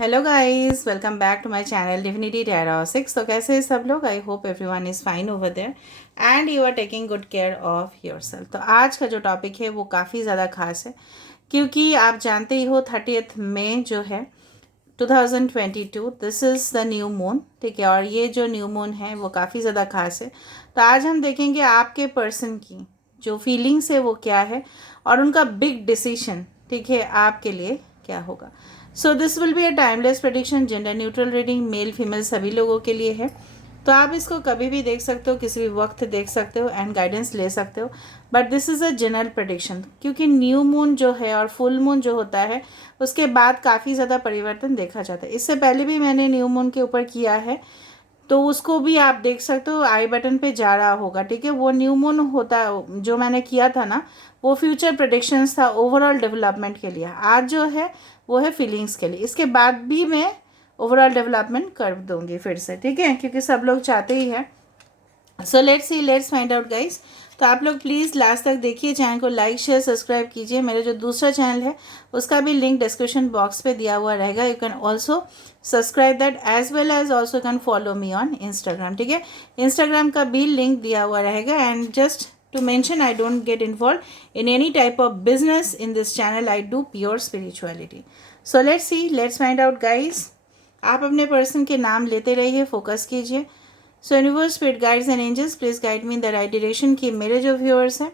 Hello guys, welcome back to my channel Divinity Tarot 6। तो कैसे हैं सब लोग? I hope everyone is fine over there and you are taking good care of yourself. तो आज का जो टॉपिक है वो काफ़ी ज़्यादा खास है, क्योंकि आप जानते ही हो 30 मई जो है 2022, this is the new moon. ठीक है, और ये जो न्यू मून है वो काफ़ी ज़्यादा खास है। तो आज हम देखेंगे आपके पर्सन की जो फीलिंग्स है वो क्या है और उनका बिग डिसीजन, ठीक है, आपके लिए क्या होगा। So this will be a timeless prediction, gender neutral reading, male female सभी लोगों के लिए है। तो आप इसको कभी भी देख सकते हो, किसी भी वक्त देख सकते हो एंड गाइडेंस ले सकते हो। But this is a general prediction, क्योंकि न्यू मून जो है और फुल मून जो होता है उसके बाद काफ़ी ज़्यादा परिवर्तन देखा जाता है। इससे पहले भी मैंने न्यू मून के ऊपर किया है, तो उसको भी आप देख सकते हो, आई बटन पे जा रहा होगा। ठीक है, वो न्यू मून होता जो मैंने किया था ना, वो फ्यूचर प्रेडिक्शंस था ओवरऑल डेवलपमेंट के लिए। आज जो है वो है फीलिंग्स के लिए। इसके बाद भी मैं ओवरऑल डेवलपमेंट कर दूंगी फिर से, ठीक है, क्योंकि सब लोग चाहते ही हैं। So let's see, let's find out guys. तो आप लोग प्लीज़ लास्ट तक देखिए, चैनल को लाइक शेयर सब्सक्राइब कीजिए। मेरा जो दूसरा चैनल है उसका भी लिंक डिस्क्रिप्शन बॉक्स पे दिया हुआ रहेगा। You can also subscribe that as well as also can follow me on Instagram. ठीक है, इंस्टाग्राम का भी लिंक दिया हुआ रहेगा। And just to mention, I don't get involved in any type of business in this channel. I do pure spirituality. So let's see, let's find out guys. आप अपने person के नाम लेते रहिए, फोकस कीजिए। So universe, spirit guides and angels, please guide me in the right direction कि मेरे जो व्यूअर्स हैं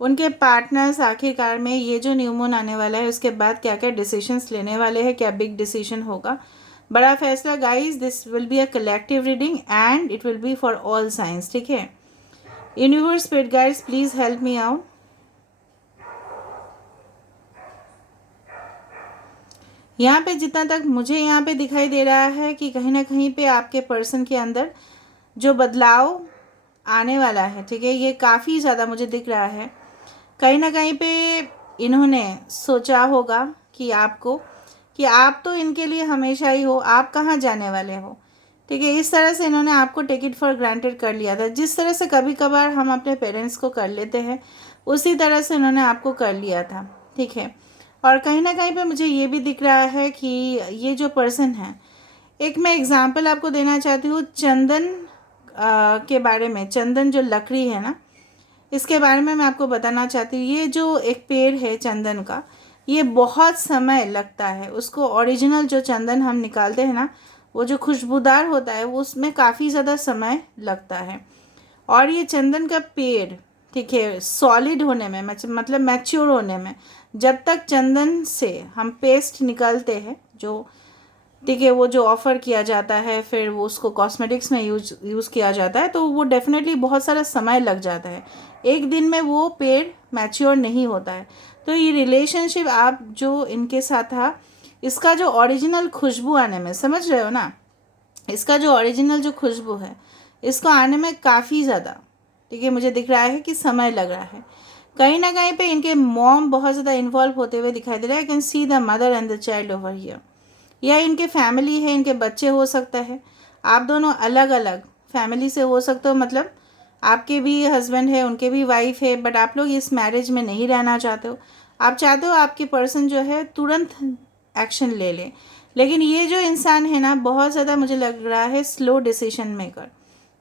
उनके पार्टनर्स आखिरकार में ये जो न्यू मून आने वाला है उसके बाद क्या क्या डिसीजंस लेने वाले हैं, क्या बिग डिसीजन होगा, बड़ा फैसला। Guys, this will be a collective reading and it will be for all science. ठीक है, universe, spirit guides, please help me out. यहाँ पे जितना तक मुझे यहाँ पे दिखाई दे रहा है कि कहीं ना कहीं पे आपके पर्सन के अंदर जो बदलाव आने वाला है, ठीक है, ये काफ़ी ज़्यादा मुझे दिख रहा है। कहीं ना कहीं पे इन्होंने सोचा होगा कि आपको, कि आप तो इनके लिए हमेशा ही हो, आप कहाँ जाने वाले हो। ठीक है, इस तरह से इन्होंने आपको टेक इट फॉर ग्रांटेड कर लिया था। जिस तरह से कभी कभार हम अपने पेरेंट्स को कर लेते हैं, उसी तरह से इन्होंने आपको कर लिया था। ठीक है, और कहीं ना कहीं पे मुझे ये भी दिख रहा है कि ये जो पर्सन है, एक मैं एग्ज़ाम्पल आपको देना चाहती हूँ चंदन के बारे में। चंदन जो लकड़ी है ना, इसके बारे में मैं आपको बताना चाहती हूँ। ये जो एक पेड़ है चंदन का, ये बहुत समय लगता है उसको, ओरिजिनल जो चंदन हम निकालते हैं ना, वो जो खुशबूदार होता है वो उसमें काफ़ी ज़्यादा समय लगता है। और ये चंदन का पेड़, ठीक है, सॉलिड होने में, मतलब मैच्योर होने में, जब तक चंदन से हम पेस्ट निकालते हैं जो, ठीक है, वो जो ऑफ़र किया जाता है, फिर वो उसको कॉस्मेटिक्स में यूज़ किया जाता है, तो वो डेफिनेटली बहुत सारा समय लग जाता है। एक दिन में वो पेड़ मैच्योर नहीं होता है। तो ये रिलेशनशिप आप जो इनके साथ था, इसका जो ओरिजिनल खुशबू आने में, समझ रहे हो ना, इसका जो ओरिजिनल जो खुशबू है, इसको आने में काफ़ी ज़्यादा, ठीक है, मुझे दिख रहा है कि समय लग रहा है। कहीं ना कहीं पे इनके मॉम बहुत ज़्यादा इन्वॉल्व होते हुए दिखाई दे रहा है। I can see the mother and the child over here. या इनके फैमिली है, इनके बच्चे हो सकता है। आप दोनों अलग अलग फैमिली से हो सकते हो, मतलब आपके भी हस्बैंड है, उनके भी वाइफ है, बट आप लोग इस मैरिज में नहीं रहना चाहते हो। आप चाहते हो आपके पर्सन जो है तुरंत एक्शन ले ले। लेकिन ये जो इंसान है ना, बहुत ज़्यादा मुझे लग रहा है slow decision maker.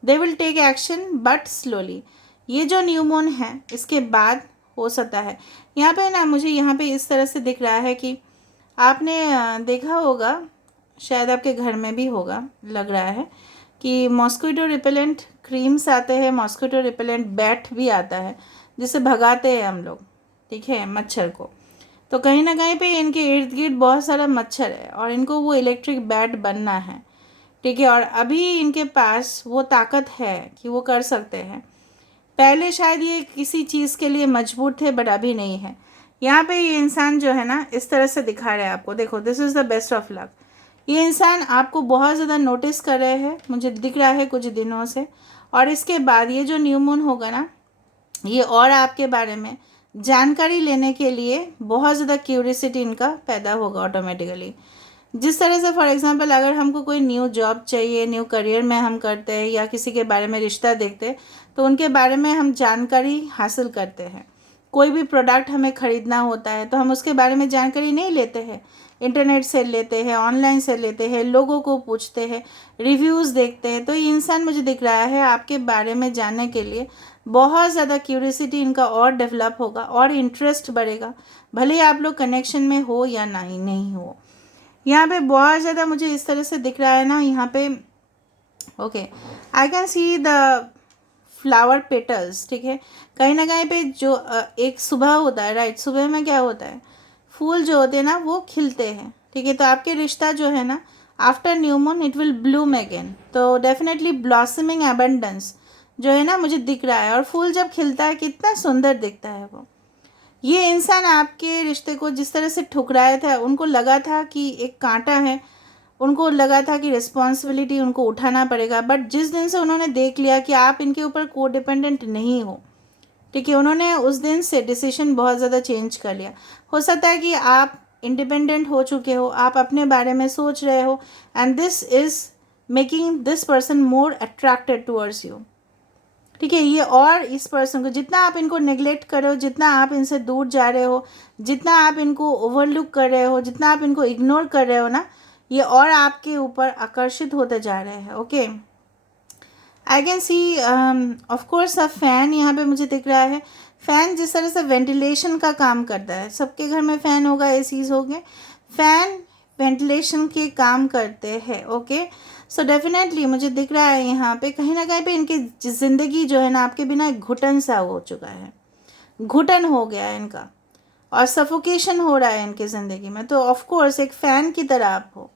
They will take action but slowly. ये जो न्यू मून है इसके बाद हो सकता है, यहाँ पे ना मुझे यहाँ पे इस तरह से दिख रहा है कि आपने देखा होगा, शायद आपके घर में भी होगा, लग रहा है कि मॉस्किटो रिपेलेंट क्रीम्स आते हैं, मॉस्किटो रिपेलेंट बैट भी आता है जिसे भगाते हैं हम लोग, ठीक है, मच्छर को। तो कहीं ना कहीं पे इनके इर्द गिर्द बहुत सारा मच्छर है और इनको वो इलेक्ट्रिक बैट बनना है। ठीक है, और अभी इनके पास वो ताकत है कि वो कर सकते हैं। पहले शायद ये किसी चीज़ के लिए मजबूर थे, बट अभी नहीं है। यहाँ पे ये इंसान जो है ना, इस तरह से दिखा रहा है आपको, देखो, this is the best of luck. ये इंसान आपको बहुत ज़्यादा नोटिस कर रहे हैं, मुझे दिख रहा है कुछ दिनों से। और इसके बाद ये जो न्यू मून होगा ना, ये और आपके बारे में जानकारी लेने के लिए बहुत ज़्यादा क्यूरियसिटी इनका पैदा होगा ऑटोमेटिकली। जिस तरह से फॉर एग्जांपल अगर हमको कोई न्यू जॉब चाहिए, न्यू करियर में हम करते हैं, या किसी के बारे में रिश्ता देखते हैं, तो उनके बारे में हम जानकारी हासिल करते हैं। कोई भी प्रोडक्ट हमें ख़रीदना होता है तो हम उसके बारे में जानकारी नहीं लेते हैं, इंटरनेट से लेते हैं, ऑनलाइन से लेते हैं, लोगों को पूछते हैं, रिव्यूज़ देखते हैं। तो ये इंसान मुझे दिख रहा है आपके बारे में जानने के लिए बहुत ज़्यादा क्यूरियोसिटी इनका और डेवलप होगा और इंटरेस्ट बढ़ेगा, भले ही आप लोग कनेक्शन में हो या नहीं हो। यहाँ पे बहुत ज़्यादा मुझे इस तरह से दिख रहा है ना, यहाँ पे okay I can see the flower petals, ठीक है। कहीं ना कहीं पे जो एक सुबह होता है, राइट, सुबह में क्या होता है, फूल जो होते हैं ना वो खिलते हैं, ठीक है। तो आपके रिश्ता जो है ना, after new moon it will Bloom again. तो डेफिनेटली ब्लॉसमिंग एबंडेंस जो है ना मुझे दिख रहा है। और फूल जब खिलता है कितना सुंदर दिखता है वो। ये इंसान आपके रिश्ते को जिस तरह से ठुकराया था, उनको लगा था कि एक कांटा है, उनको लगा था कि रिस्पॉन्सिबिलिटी उनको उठाना पड़ेगा। बट जिस दिन से उन्होंने देख लिया कि आप इनके ऊपर को डिपेंडेंट नहीं हो, ठीक है, उन्होंने उस दिन से डिसीजन बहुत ज़्यादा चेंज कर लिया। हो सकता है कि आप इंडिपेंडेंट हो चुके हो, आप अपने बारे में सोच रहे हो, and this is making this person more attracted towards you, ठीक है। ये और इस पर्सन को जितना आप इनको नेग्लेक्ट कर रहे हो, जितना आप इनसे दूर जा रहे हो, जितना आप इनको ओवरलुक कर रहे हो, जितना आप इनको इग्नोर कर रहे हो ना, ये और आपके ऊपर आकर्षित होते जा रहे हैं। Okay, I can see of course a fan यहाँ पे मुझे दिख रहा है। फ़ैन जिस तरह से वेंटिलेशन का काम करता है, सबके घर में फ़ैन होगा, एसीज होंगे, फ़ैन वेंटिलेशन के काम करते हैं। ओके, सो डेफिनेटली मुझे दिख रहा है यहाँ पे कहीं ना कहीं पे इनकी ज़िंदगी जो है ना आपके बिना एक घुटन सा हो चुका है, घुटन हो गया है इनका, और सफोकेशन हो रहा है इनकी ज़िंदगी में। तो ऑफ कोर्स एक फ़ैन की तरह आप हो,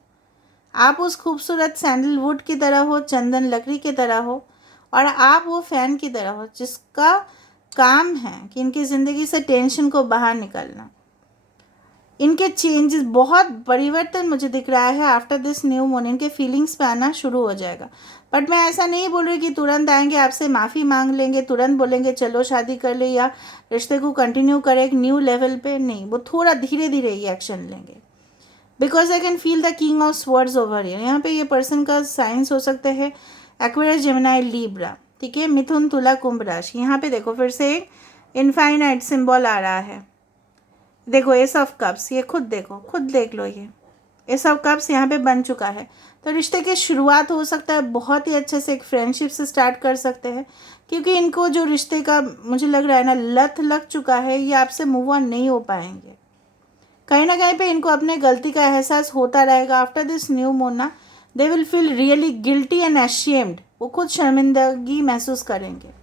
आप उस खूबसूरत सैंडलवुड की तरह हो, चंदन लकड़ी की तरह हो, और आप वो फ़ैन की तरह हो जिसका काम है कि इनकी ज़िंदगी से टेंशन को बाहर निकलना। इनके चेंजेस, बहुत परिवर्तन मुझे दिख रहा है आफ्टर दिस न्यू मून, इनके फीलिंग्स पे आना शुरू हो जाएगा। बट मैं ऐसा नहीं बोल रही कि तुरंत आएंगे, आपसे माफ़ी मांग लेंगे, तुरंत बोलेंगे चलो शादी कर ले या रिश्ते को कंटिन्यू करें एक न्यू लेवल पे, नहीं, वो थोड़ा धीरे धीरे ये एक्शन लेंगे। Because I can feel the king of swords over here. यहाँ पे ये पर्सन का साइंस हो सकते हैं एक्वेरियस, जेमिनी, लीब्रा, ठीक है, मिथुन, तुला, कुंभ राशि। यहाँ पे देखो फिर से एक इनफाइनाइट सिंबल आ रहा है, देखो एस ऑफ कप्स, ये खुद देखो, खुद देख लो, ये एस ऑफ कप्स यहाँ पे बन चुका है। तो रिश्ते की शुरुआत हो सकता है बहुत ही अच्छे से एक फ्रेंडशिप से स्टार्ट कर सकते हैं, क्योंकि इनको जो रिश्ते का मुझे लग रहा है ना लत लग चुका है, ये आपसे मूव ऑन नहीं हो पाएंगे। कहीं ना कहीं पे इनको अपने गलती का एहसास होता रहेगा। आफ्टर दिस न्यू मून ना they will feel really guilty and ashamed, वो खुद शर्मिंदगी महसूस करेंगे।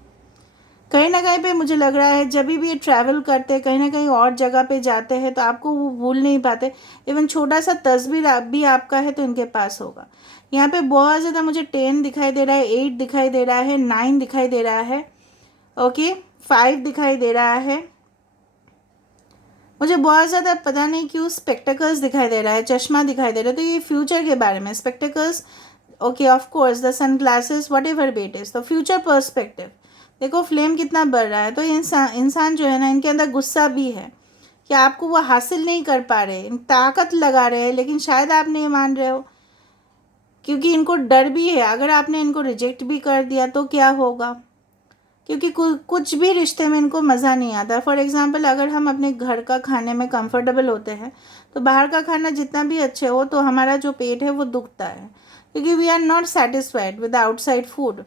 कहीं ना कहीं पे मुझे लग रहा है जब भी ये ट्रैवल करते हैं, कहीं ना कहीं और जगह पे जाते हैं, तो आपको वो भूल नहीं पाते। इवन छोटा सा तस्वीर भी आपका है तो इनके पास होगा। यहाँ पे बहुत ज़्यादा मुझे 10 दिखाई दे रहा है, 8 दिखाई दे रहा है, 9 दिखाई दे रहा है, ओके, 5 दिखाई दे रहा है। मुझे बहुत ज़्यादा पता नहीं क्यों स्पेक्टिकल्स दिखाई दे रहा है, चश्मा दिखाई दे रहा है। तो ये फ्यूचर के बारे में spectacles, okay, of course the sun glasses, what ever bet is, तो फ्यूचर पर्सपेक्टिव। देखो फ्लेम कितना बढ़ रहा है। तो इंसान जो है ना, इनके अंदर गुस्सा भी है कि आपको वो हासिल नहीं कर पा रहे, ताकत लगा रहे हैं, लेकिन शायद आप नहीं मान रहे हो, क्योंकि इनको डर भी है अगर आपने इनको रिजेक्ट भी कर दिया तो क्या होगा, क्योंकि कुछ भी रिश्ते में इनको मज़ा नहीं आता। फॉर एग्ज़ाम्पल, अगर हम अपने घर का खाने में कंफर्टेबल होते हैं तो बाहर का खाना जितना भी अच्छे हो तो हमारा जो पेट है वो दुखता है, क्योंकि we are not satisfied with outside food,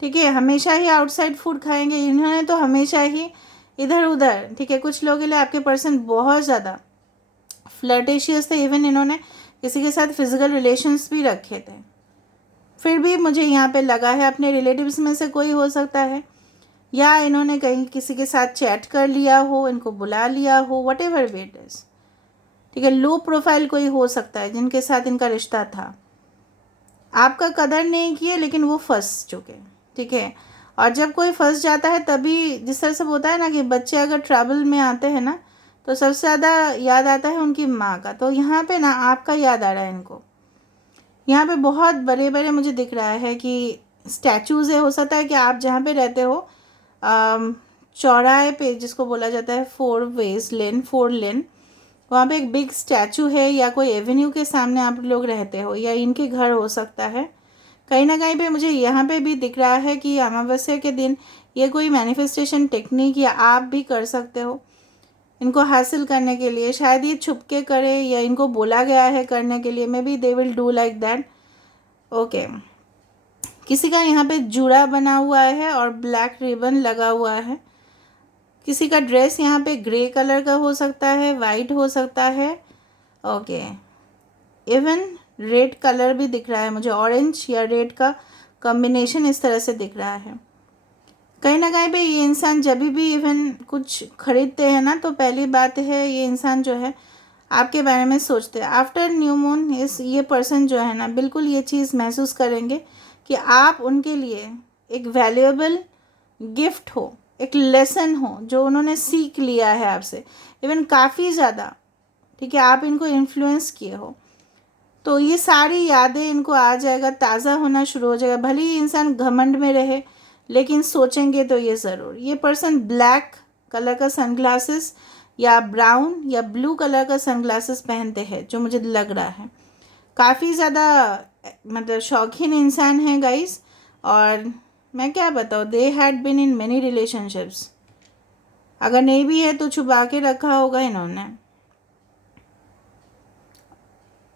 ठीक है। हमेशा ही आउटसाइड फूड खाएंगे, इन्होंने तो हमेशा ही इधर उधर, ठीक है। कुछ लोगों के लिए आपके पर्सन बहुत ज़्यादा फ्लर्टेशियस थे, इवन इन्होंने किसी के साथ फिजिकल रिलेशंस भी रखे थे। फिर भी मुझे यहाँ पे लगा है अपने रिलेटिव्स में से कोई हो सकता है, या इन्होंने कहीं किसी के साथ चैट कर लिया हो, इनको बुला लिया हो, what ever way it is, ठीक है। लो प्रोफाइल कोई हो सकता है जिनके साथ इनका रिश्ता था, आपका कदर नहीं किए लेकिन वो फंस चुके, ठीक है। और जब कोई फंस जाता है तभी, जिस तरह से होता है ना कि बच्चे अगर ट्रैवल में आते हैं ना तो सबसे ज़्यादा याद आता है उनकी माँ का। तो यहाँ पे ना आपका याद आ रहा है इनको। यहाँ पे बहुत बड़े बड़े मुझे दिख रहा है कि स्टैचूज़ है। हो सकता है कि आप जहाँ पे रहते हो चौराहे पे, जिसको बोला जाता है 4 लेन, वहाँ पे एक बिग स्टैचू है, या कोई एवेन्यू के सामने आप लोग रहते हो, या इनके घर हो सकता है। कहीं ना कहीं पे मुझे यहाँ पे भी दिख रहा है कि अमावस्या के दिन ये कोई मैनिफेस्टेशन टेक्निक या आप भी कर सकते हो। इनको हासिल करने के लिए, शायद ये छुप के करे या इनको बोला गया है करने के लिए, मे be they will do like that. Okay, किसी का यहाँ पे जूड़ा बना हुआ है और ब्लैक रिबन लगा हुआ है। किसी का ड्रेस यहाँ पे ग्रे कलर का हो सकता है, वाइट हो सकता है। ओके, इवन रेड कलर भी दिख रहा है मुझे, ऑरेंज या रेड का कॉम्बिनेशन इस तरह से दिख रहा है। कहीं ना कहीं पे ये इंसान जब भी इवन कुछ खरीदते हैं ना, तो पहली बात है ये इंसान जो है आपके बारे में सोचते हैं। आफ्टर न्यू मून ये पर्सन जो है ना, बिल्कुल ये चीज़ महसूस करेंगे कि आप उनके लिए एक वैल्यूएबल गिफ्ट हो, एक लेसन हो जो उन्होंने सीख लिया है आपसे, इवन काफ़ी ज़्यादा, ठीक है, आप इनको इन्फ्लुएंस किए हो। तो ये सारी यादें इनको आ जाएगा, ताज़ा होना शुरू हो जाएगा। भले ही इंसान घमंड में रहे, लेकिन सोचेंगे तो ये ज़रूर। ये पर्सन ब्लैक कलर का सनग्लासेस या ब्राउन या ब्लू कलर का सनग्लासेस पहनते हैं, जो मुझे लग रहा है। काफ़ी ज़्यादा मतलब शौकीन इंसान है गाइस। और मैं क्या बताऊँ, they had been in many relationships. अगर नहीं भी है तो छुपा के रखा होगा इन्होंने।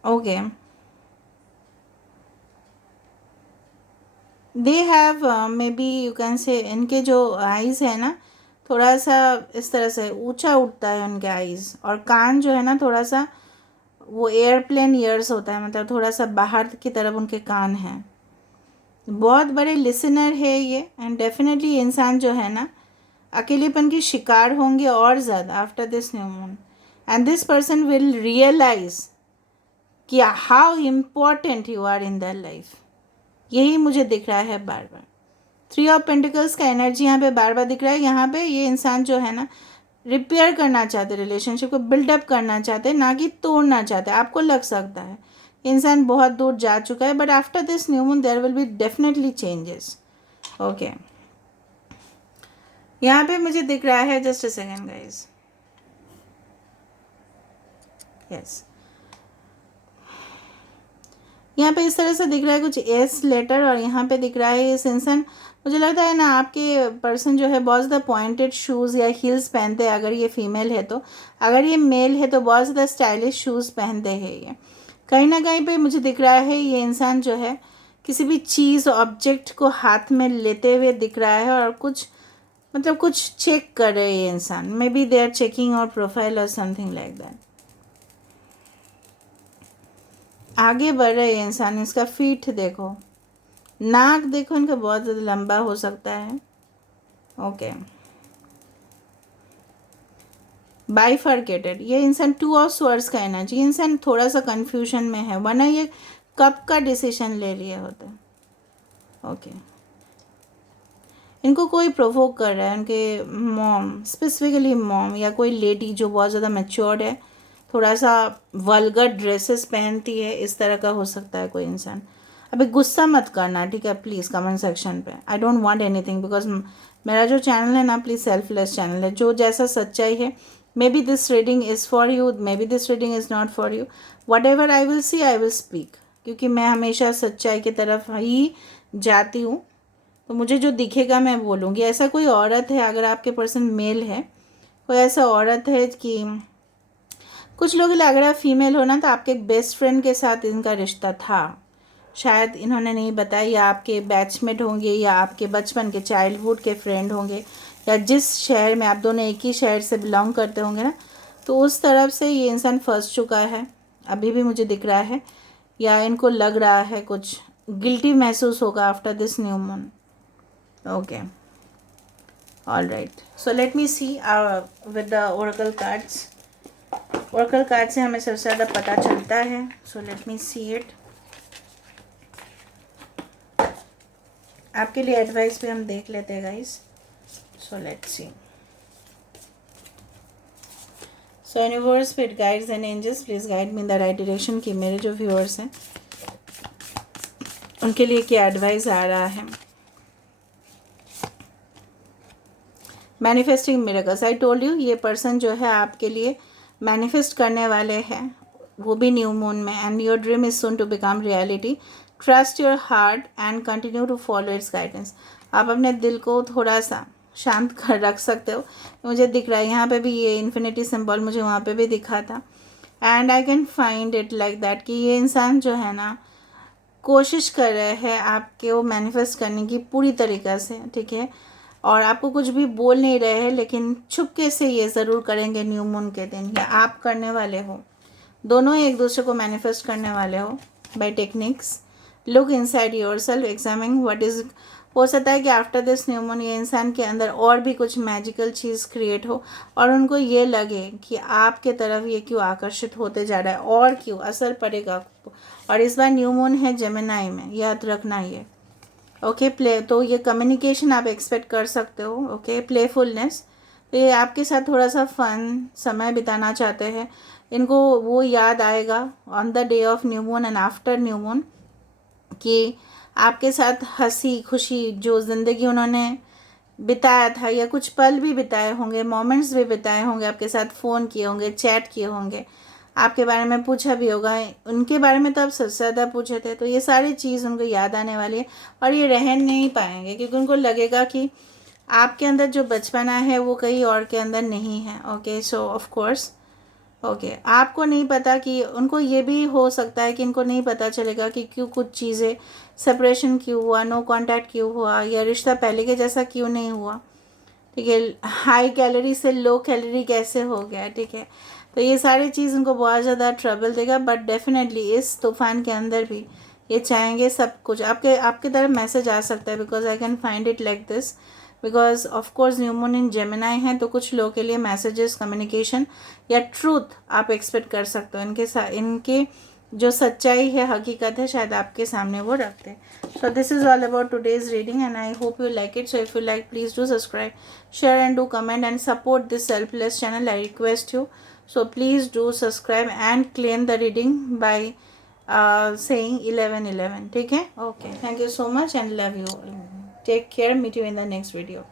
Okay, they have may be you can say, इनके जो आइज़ है ना, थोड़ा सा इस तरह से ऊंचा उठता है उनके आइज़, और कान जो है ना थोड़ा सा वो एयरप्लेन ईयर्स होता है, मतलब थोड़ा सा बाहर की तरफ उनके कान हैं। बहुत बड़े लिसनर है ये, एंड डेफिनेटली इंसान जो है ना अकेलेपन की शिकार होंगे और ज़्यादा after this new moon. And this person will realise कि how important you are in that life. यही मुझे दिख रहा है बार बार। 3 ऑफ पेंटिकल्स का एनर्जी यहाँ पे बार बार दिख रहा है। यहाँ पे ये इंसान जो है ना रिपेयर करना चाहते, रिलेशनशिप को बिल्डअप करना चाहते, ना कि तोड़ना चाहते। आपको लग सकता है इंसान बहुत दूर जा चुका है, but after this new moon there will be definitely changes. Okay, यहाँ पे मुझे दिख रहा है, just a second guys, yes, यहाँ पे इस तरह से दिख रहा है कुछ एस लेटर, और यहाँ पे दिख रहा है इस इंसान, मुझे लगता है ना आपके पर्सन जो है बहुत ज़्यादा पॉइंटेड शूज़ या हील्स पहनते हैं अगर ये फीमेल है तो। अगर ये मेल है तो बहुत ज़्यादा स्टाइलिश शूज़ पहनते हैं ये। कहीं ना कहीं पे मुझे दिख रहा है ये इंसान जो है किसी भी चीज़ ऑब्जेक्ट को हाथ में लेते हुए दिख रहा है, और कुछ मतलब कुछ चेक कर रहे हैं ये इंसान। May be they are checking our profile or something like that. आगे बढ़ रहे हैं इंसान, इसका फीट देखो, नाक देखो, इनका बहुत ज़्यादा लंबा हो सकता है। ओके, बाइफर्केटेड, ये इंसान 2 ऑफ स्वर्ड्स का एनर्जी, इंसान थोड़ा सा कंफ्यूजन में है, वरना ये कब का डिसीजन ले लिए होते। ओके, इनको कोई प्रोवोक कर रहा है, उनके मॉम, स्पेसिफिकली मॉम या कोई लेडी जो बहुत ज़्यादा मैच्योर्ड है, थोड़ा सा वल्गर ड्रेसेस पहनती है, इस तरह का हो सकता है कोई इंसान। अभी गुस्सा मत करना, ठीक है, प्लीज़ कमेंट सेक्शन पे। I don't want anything, because मेरा जो चैनल है ना प्लीज़ सेल्फलेस चैनल है। जो जैसा सच्चाई है, may be this reading is for you, may be this reading is not for you. What ever I will see I will speak, क्योंकि मैं हमेशा सच्चाई की तरफ ही जाती हूँ। तो मुझे जो दिखेगा मैं बोलूँगी। ऐसा कोई औरत है, अगर आपके पर्सन मेल है, कोई ऐसा औरत है कि कुछ लोग, अगर आप फीमेल हो ना तो आपके एक बेस्ट फ्रेंड के साथ इनका रिश्ता था, शायद इन्होंने नहीं बताया, या आपके बैचमेट होंगे, या आपके बचपन के चाइल्डहुड के फ्रेंड होंगे, या जिस शहर में आप दोनों एक ही शहर से बिलोंग करते होंगे ना, तो उस तरफ से ये इंसान फंस चुका है, अभी भी मुझे दिख रहा है, या इनको लग रहा है कुछ गिल्टी महसूस होगा after this new moon. Okay, all right, so let me see with the oracle cards. Oracle cards से हमें सबसे ज़्यादा पता चलता है, so let me see it. आपके लिए एडवाइस भी हम देख लेते हैं guys, so let's see. So universe, spirit guides and angels, please guide me in the right direction कि मेरे जो viewers हैं उनके लिए क्या एडवाइस आ रहा है। Manifesting miracles, I told you, ये पर्सन जो है आपके लिए मैनिफेस्ट करने वाले हैं, वो भी न्यू मून में। And your dream is soon to become reality. Trust your heart and continue to follow its guidance. आप अपने दिल को थोड़ा सा शांत कर रख सकते हो। मुझे दिख रहा है यहाँ पे भी ये इन्फिनिटी सिंबल मुझे वहाँ पे भी दिखा था। And I can find it like that कि ये इंसान जो है ना कोशिश कर रहे हैं आपके वो मैनिफेस्ट करने की पूरी तरीक़ा से, ठीक है। और आपको कुछ भी बोल नहीं रहे हैं, लेकिन छुपके से ये ज़रूर करेंगे न्यू मून के दिन, या आप करने वाले हो। दोनों एक दूसरे को मैनिफेस्ट करने वाले हो by techniques. Look inside yourself, examine what is. हो सकता है कि आफ्टर दिस न्यू मून ये इंसान के अंदर और भी कुछ मैजिकल चीज़ क्रिएट हो और उनको ये लगे कि आपके तरफ ये क्यों आकर्षित होते जा रहा है और क्यों असर पड़ेगा आपको। और इस बार न्यू मून है जेमिनी में, याद रखना ये। ओके प्ले, तो ये कम्युनिकेशन आप एक्सपेक्ट कर सकते हो। ओके प्लेफुलनेस, तो ये आपके साथ थोड़ा सा फन समय बिताना चाहते हैं। इनको वो याद आएगा on the day of new moon and after new moon कि आपके साथ हंसी खुशी जो ज़िंदगी उन्होंने बिताया था, या कुछ पल भी बिताए होंगे, मोमेंट्स भी बिताए होंगे, आपके साथ फ़ोन किए होंगे, चैट किए होंगे, आपके बारे में पूछा भी होगा। उनके बारे में तो आप सबसे ज़्यादा पूछे थे, तो ये सारी चीज़ उनको याद आने वाली है और ये रह नहीं पाएंगे, क्योंकि उनको लगेगा कि आपके अंदर जो बचपना है वो कहीं और के अंदर नहीं है। Okay so of course okay आपको नहीं पता कि उनको ये भी हो सकता है कि इनको नहीं पता चलेगा कि क्यों कुछ चीज़ें सेपरेशन क्यों हुआ, नो कांटेक्ट क्यों हुआ, या रिश्ता पहले के जैसा क्यों नहीं हुआ, ठीक है। हाई कैलोरी से लो कैलोरी कैसे हो गया, ठीक है। तो ये सारी चीज़ उनको बहुत ज़्यादा ट्रबल देगा, बट डेफिनेटली इस तूफान के अंदर भी ये चाहेंगे सब कुछ आपके तरफ मैसेज आ सकता है, because I can find it like this, because of course new moon in Gemini है, तो कुछ लोगों के लिए मैसेजेस, कम्युनिकेशन या ट्रूथ आप एक्सपेक्ट कर सकते हो। इनके जो सच्चाई है, हकीकत है, शायद आपके सामने वो रखते हैं। So this is all about today's reading and I hope you like it. So if you like please do subscribe, share and do comment and support this selfless channel, I request you. So please do subscribe and claim the reading by saying 1111. ठीक है? Okay. Thank you so much and love you. Take care. Meet you in the next video.